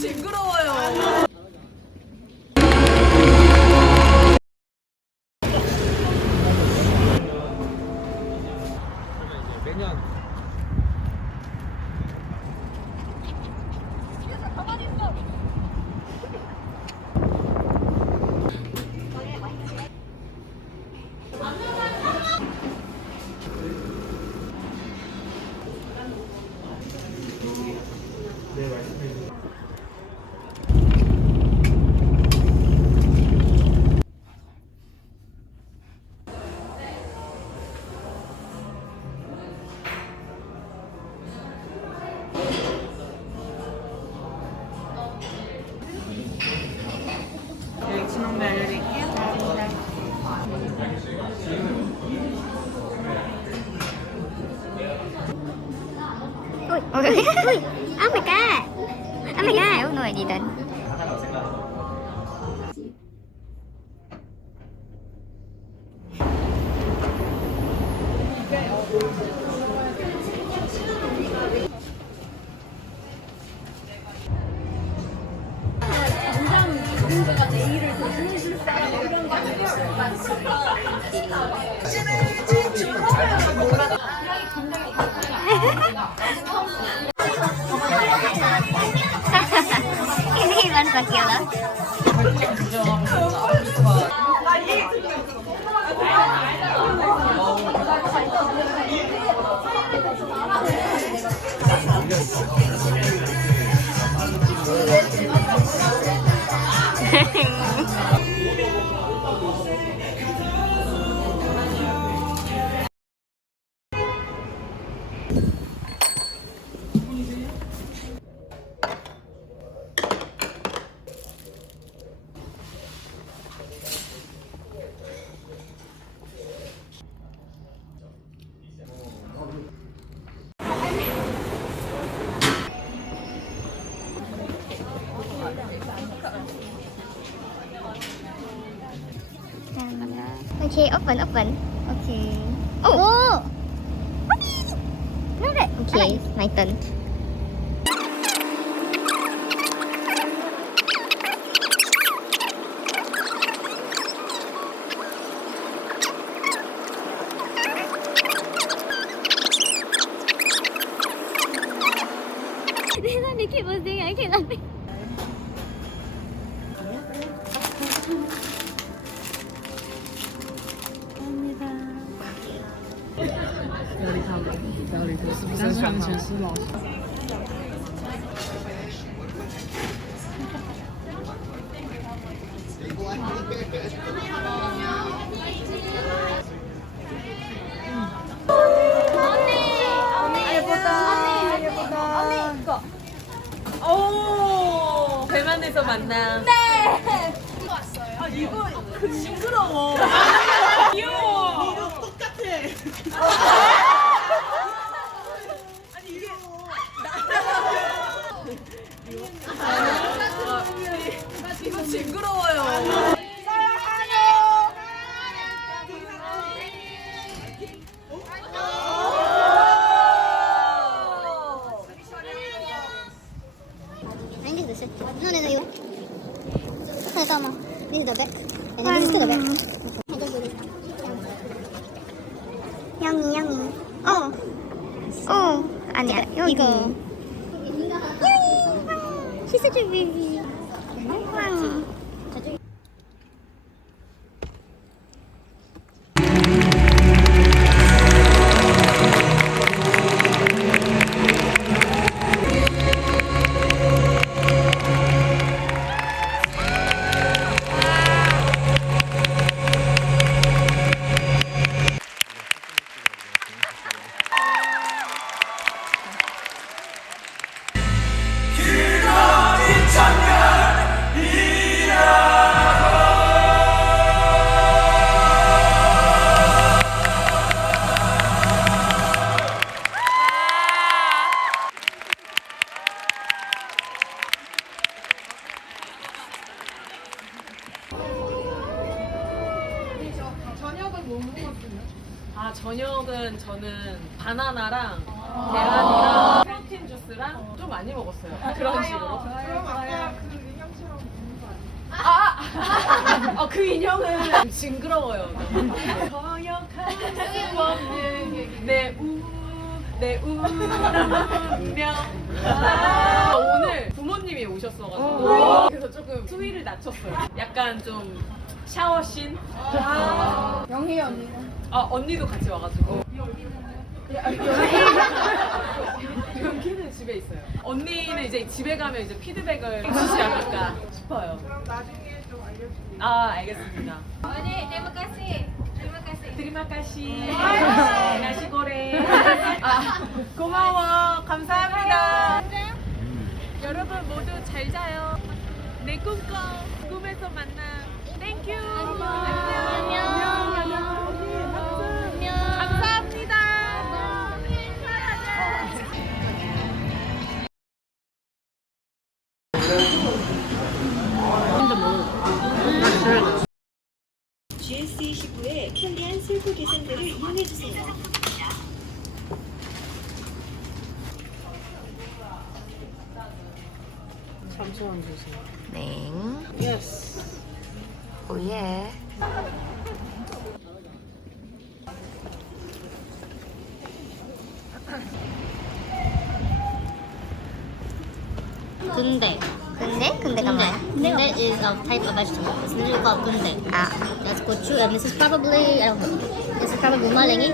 징그러워요. 매년 가만히 있어. 네 말씀해 여기 진원배 알려드릴게요. Ui, ui, ui, oh my god, oh my god, ôi người gì định. Cái bên Phật kiều lắm. Okay, open. Okay. Oh! Not bad. Okay, my turn. They keep buzzing, I keep laughing. 오, 대만에서 만남. 네. 이거 왔어요. 아 이거 징그러워. 귀여워. 이거 똑같아. 아니 이게 이거 징그러워요. I think this is no, you. Okay, tama. This is the back. And this is to the back. I just do this. Yummy. Oh, 아니야. 여기. 이거. She's such a baby. 왕. 아 저녁은 저는 바나나랑 계란이랑 프로틴 주스랑 반이랑 좀 많이 먹었어요. 그런 식으로. 그럼 아까 그 인형처럼 먹는 거 아니에요? 그 인형은 징그러워요. 거역한 없는 내 운명. 오늘 부모님이 오셨어가지고 그래서 조금 수위를 낮췄어요. 약간 좀 샤워씬. 영희 언니는? 언니도 같이 와가지고. 연기는 집에 있어요. 언니는 이제 집에 가면 이제 피드백을 주시지 않을까 싶어요. 그럼 나중에 좀 알려주세요. 알겠습니다. terima kasih. Terima kasih. 나시고래. 고마워. 감사합니다. 여러분 모두 잘 자요. 내 꿈꿔. 꿈에서 만나. 땡큐. 감사합니다. GS29의 편리한 슬프 계산대를 이용해주세요. 잠시만 주세요. 냉. 예스. 오예. Kunde. Kunde 뭐야? Kunde is a type of vegetable. It's literally called kunde. That's gochu, and this is probably, I don't know. This is probably umalengi.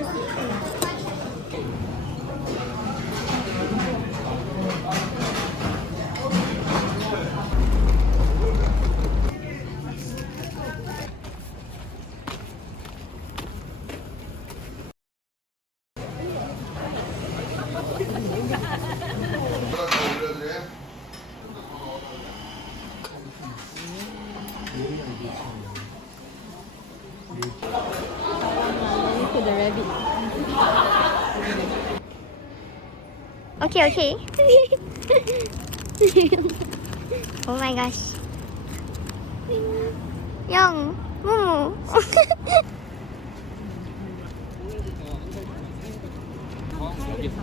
Look at the rabbit. Okay. Oh my gosh. Young, Mumu. 고맙습니다.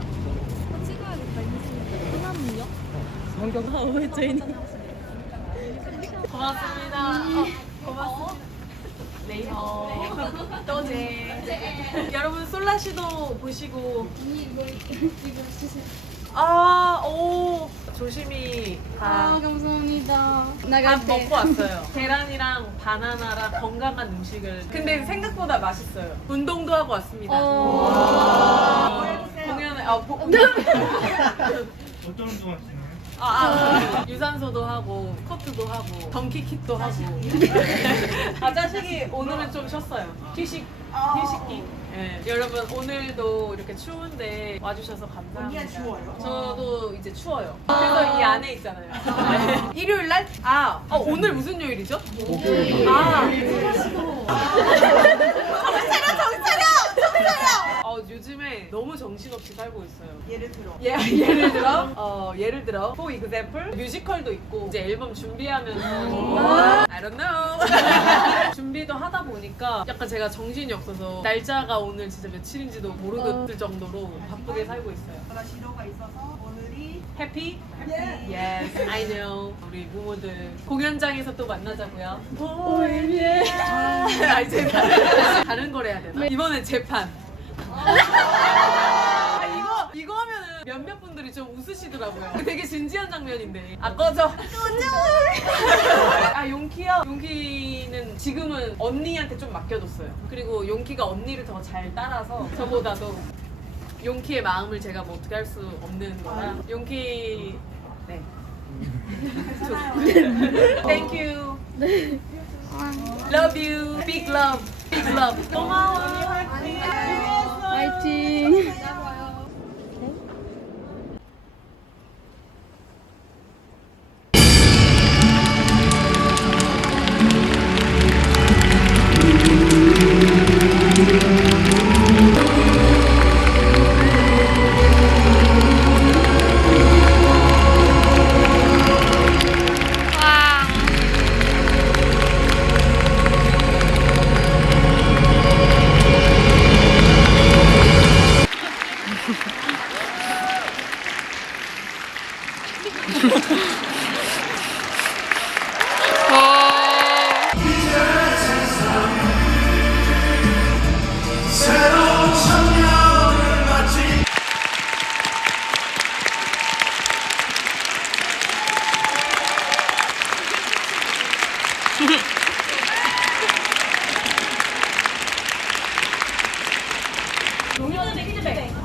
고맙습니다. 네이버 또제. 여러분 솔라시도 보시고. 오 조심히 가. 감사합니다. 밥 먹고 왔어요. 계란이랑 바나나랑 건강한 음식을. 근데 생각보다 맛있어요. 운동도 하고 왔습니다. 공연에 어떤 운동 하시나요? 유산소도 하고 스쿼트도 하고 덩키킥도 하고. 자식이 오늘은 좀 쉬었어요. 휴식기. 네. 여러분 오늘도 이렇게 추운데 와주셔서 감사합니다. 언니가 추워요? 저도 이제 추워요. 그래서 이 안에 있잖아요. 일요일 날? 오늘 무슨 요일이죠? 목요일. 요즘에 너무 정신없이 살고 있어요. 예를 들어. 예를 들어, for example, 뮤지컬도 있고, 이제 앨범 준비하면서, I don't know. 준비도 하다 보니까 약간 제가 정신이 없어서, 날짜가 오늘 진짜 며칠인지도 모르겠을 정도로 바쁘게 살고 있어요. 그러다 시도가 있어서 오늘이 해피? Yes, I know. 우리 부모들 공연장에서 또 만나자고요. 이제 다른 걸 해야 되나? 이번엔 재판. 이거 하면은 몇몇 분들이 좀 웃으시더라고요. 되게 진지한 장면인데. 꺼져. 용키요? 용키는 지금은 언니한테 좀 맡겨뒀어요. 그리고 용키가 언니를 더 잘 따라서 저보다도 용키의 마음을 제가 뭐 어떻게 할 수 없는 거라. 용키 네. Thank you. Love you. Big love. Big love. 고마워. 화이팅.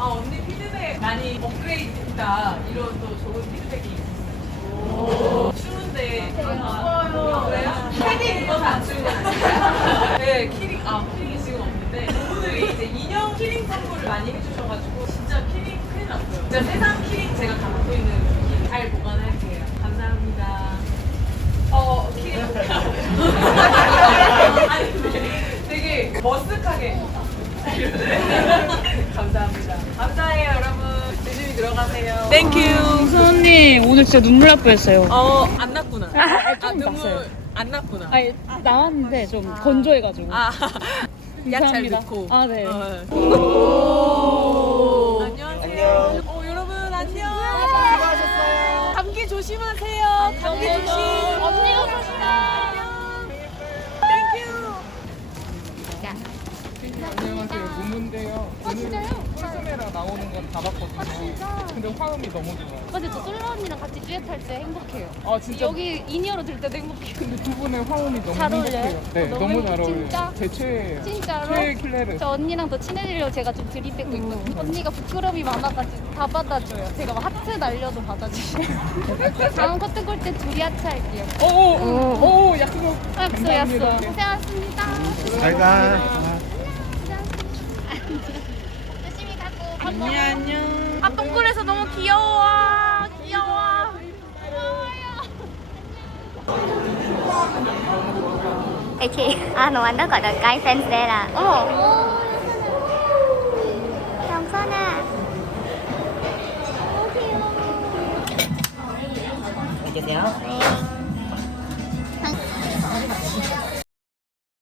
언니 피드백 많이 업그레이드 됐다. 이런 또 좋은 피드백이 있었어요. 추운데. 그래요? 패딩 입어서 안 추운 거 같아요. 네, 키링이 지금 없는데. 분들이 이제 인형 키링 선물을 많이 해주셔가지고 진짜 키링 큰일 났어요. 진짜 세상 키링 제가 갖고 있는 키링 잘 보관할게요. 감사합니다. 키링. 아니, 근데 되게 머쓱하게. 감사합니다. 감사해요, 여러분. 조심히 들어가세요. 땡큐. 수호님 오늘 진짜 눈물 날 뻔했어요. 안 났구나. 좀 났어요. 안 났구나. 아니 나왔는데 좀 건조해가지고. 약잘 감사합니다. 넣고. 아 네. 안녕하세요. 여러분 안녕. 수고하셨어요. 감기 조심하세요. 감기 조심. 언니가 조심해. 안녕하세요. 무문데요. 진짜요? 칠순애랑 나오는 건 다 봤거든요. 근데 화음이 너무 좋아요. 근데 저 솔로 언니랑 같이 듀엣 할 때 행복해요. 아 진짜. 여기 인이어로 들 때도 행복해요. 근데 두 분의 화음이 너무 잘 행복해요. 어울려요? 네, 너무 너무 잘 어울려요. 진짜? 제 최애예요. 진짜로? 최애 킬레르. 저 언니랑 더 친해지려고 제가 좀 들이대고 있거든요. 언니가 부끄러움이 많아가지고 다 받아줘요. 제가 막 하트 날려도 받아주시고. 다음 커튼 골 때 둘이 하트 할게요. 오, 약속. 약속. 감사합니다. 고생하셨습니다. 잘 가. 조심히 가고. 안녕. 아 동굴에서 너무 귀여워. 귀여워. Ê chị, nấu ăn đó gọi là cái sensei là 감사나 안녕하세요. 네.